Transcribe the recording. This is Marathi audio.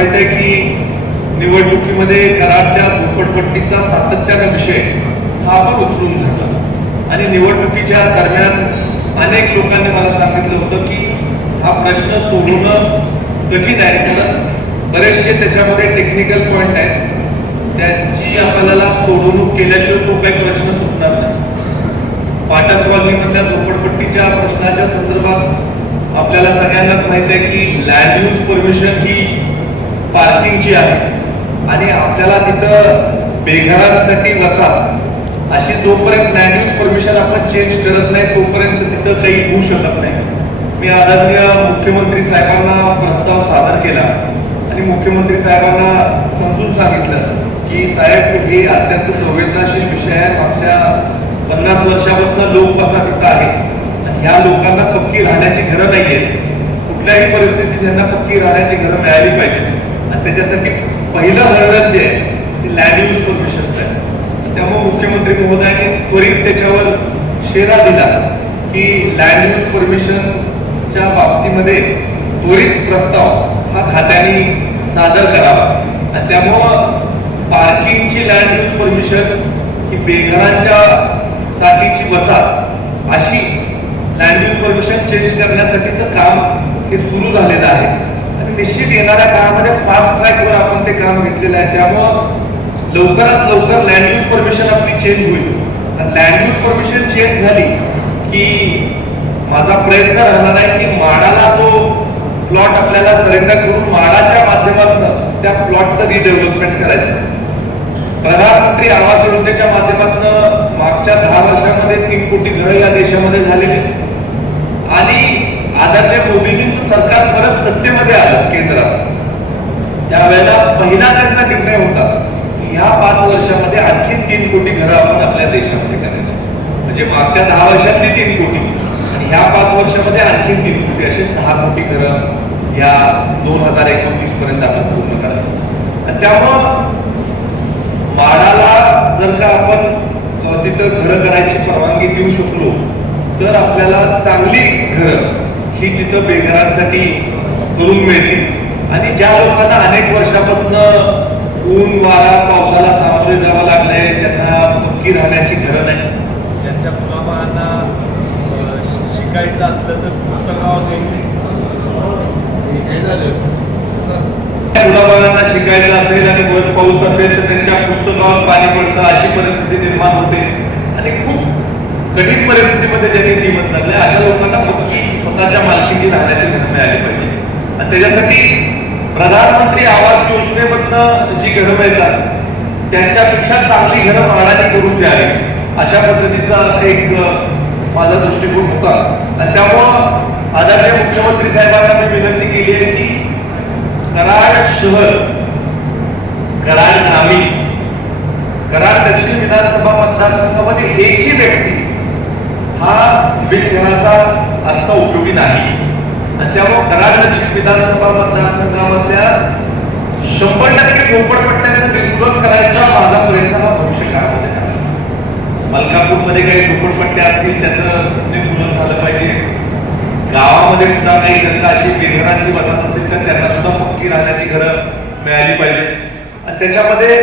माहीत आहे की निवडणुकीमध्ये कराडच्या झोपडपट्टीचा सातत्यानं विषय हा आपण उचलून धरला. आणि निवडणुकीच्या दरम्यान अनेक लोकांनी मला सांगितलं होतं की हा प्रश्न सोडवणं कठीण आहे. कारण बरेचसे त्याच्यामध्ये टेक्निकल पॉईंट आहेत. त्याची आपल्याला सोडवणूक केल्याशिवाय तो काही प्रश्न सुटणार नाही. पाटण कॉलनीमधल्या झोपडपट्टीच्या प्रश्नाच्या संदर्भात आपल्याला सगळ्यांनाच माहिती आहे की लँड यूज परमिशन ही पार्किंगची आहे आणि आपल्याला तिथं बेघरांसाठी वसा अशी जोपर्यंत लँड यूज परमिशन आपण चेंज करत नाही तोपर्यंत तिथं काही होऊ शकत नाही. मी आदरणीय मुख्यमंत्री साहेबांना प्रस्ताव सादर केला आणि मुख्यमंत्री साहेबांना समजून सांगितलं की साहेब हे अत्यंत संवेदनशील विषय आहे. मागच्या पन्नास वर्षापासून लोक कसा तिथं आहे. आणि ह्या लोकांना पक्की राहण्याची घरं नाहीये कुठल्याही परिस्थितीत त्यांना पक्की राहण्याची घरं मिळाली पाहिजे आणि त्याच्यासाठी पहिलं हर्डल जे आहे ते लँड यूज परमिशनचं आहे त्यामुळे मुख्यमंत्री महोदयांनी त्वरित त्याच्यावर शेरा दिला की लँड यूज परमिशनच्या बाबतीमध्ये त्वरित प्रस्ताव हा खात्याने सादर करावा. आणि त्यामुळं पार्किंगची लँड यूज परमिशन ही बेघरांच्या साठीची वसाहत अशी लँड यूज परमिशन चेंज करण्यासाठीचं काम हे सुरू झालेलं आहे. निश्चित येणाऱ्या काळामध्ये फास्ट ट्रॅकवर आपण ते काम घेतलेलं आहे. त्यामुळं लवकरात लवकर लँड यूज परमिशन आपली चेंज होईल. लँड यूज परमिशन चेंज झाली की माझा प्रयत्न राहणार आहे की माडाला तो प्लॉट आपल्याला सरेंडर करून माडाच्या माध्यमातून त्या प्लॉटचं रिडेव्हलपमेंट करायचं. प्रधानमंत्री आवास योजनेच्या माध्यमातून मागच्या दहा वर्षामध्ये तीन कोटी घरं या देशामध्ये झालेली. आणि आदरणीय मोदीजींचं सरकार परत सत्तेमध्ये आलं केंद्रात. त्यावेळेला पहिला त्यांचा निर्णय होता. की ह्या पाच वर्षामध्ये आणखी तीन कोटी घरं आपण आपल्या देशामध्ये करायची. म्हणजे मागच्या दहा वर्षातली तीन कोटी. आणि ह्या पाच वर्षामध्ये आणखी तीन कोटी. असे सहा कोटी घरं या दोन हजार एकोणतीस पर्यंत आपण पूर्ण करायचं. आणि त्यामुळं माडाला जर का आपण तिथं घरं करायची परवानगी देऊ शकलो तर आपल्याला चांगली घरं ही तिथं बेघरांसाठी करून मिळतील. आणि ज्या लोकांना अनेक वर्षापासून ऊन वारा पावसाला सामोरे जावं लागलंय ज्यांना पक्की राहण्याची घरं नाही. ज्यांच्या मुलाबाळांना शिकायचं असलं तर पुस्तकावर हे शिकायचं असेल आणि वर पाऊस असेल तर त्यांच्या पुस्तकावर पाणी पडतं अशी परिस्थिती निर्माण होते. आणि खूप कठीण परिस्थितीमध्ये ज्यांनी जीवन जगले अशा लोकांना स्वतःच्या मालकीची राहण्याची घर मिळाली पाहिजे. आणि त्याच्यासाठी प्रधानमंत्री आवास योजनेमधनं जी घरं मिळतात त्यांच्यापेक्षा चांगली घरं म्हाडाने करून द्यावी. अशा पद्धतीचा एक माझा दृष्टिकोन होता. आणि त्यामुळं आदरणीय मुख्यमंत्री साहेबांना मी विनंती केली आहे की कराड शहर कराड ग्रामीण कराड दक्षिण विधानसभा मतदारसंघामध्ये एकही व्यक्ती हा बिन घराचा उपयोगी नाही. आणि त्यामुळे कराड दक्षिण विधानसभा मतदारसंघामधल्या शंभर टक्के झोपडपट्ट्यांचं निर्मूलन करायचा माझा प्रयत्न हा भविष्य काळामध्ये करा मलकापूरमध्ये काही झोपडपट्ट्या असतील त्याचं निर्मूलन झालं पाहिजे. गावामध्ये सुद्धा काही जनता अशी बेघरांची वसाहत असेल तर त्यांना सुद्धा पक्की राहण्याची घरं मिळाली पाहिजे आणि त्याच्यामध्ये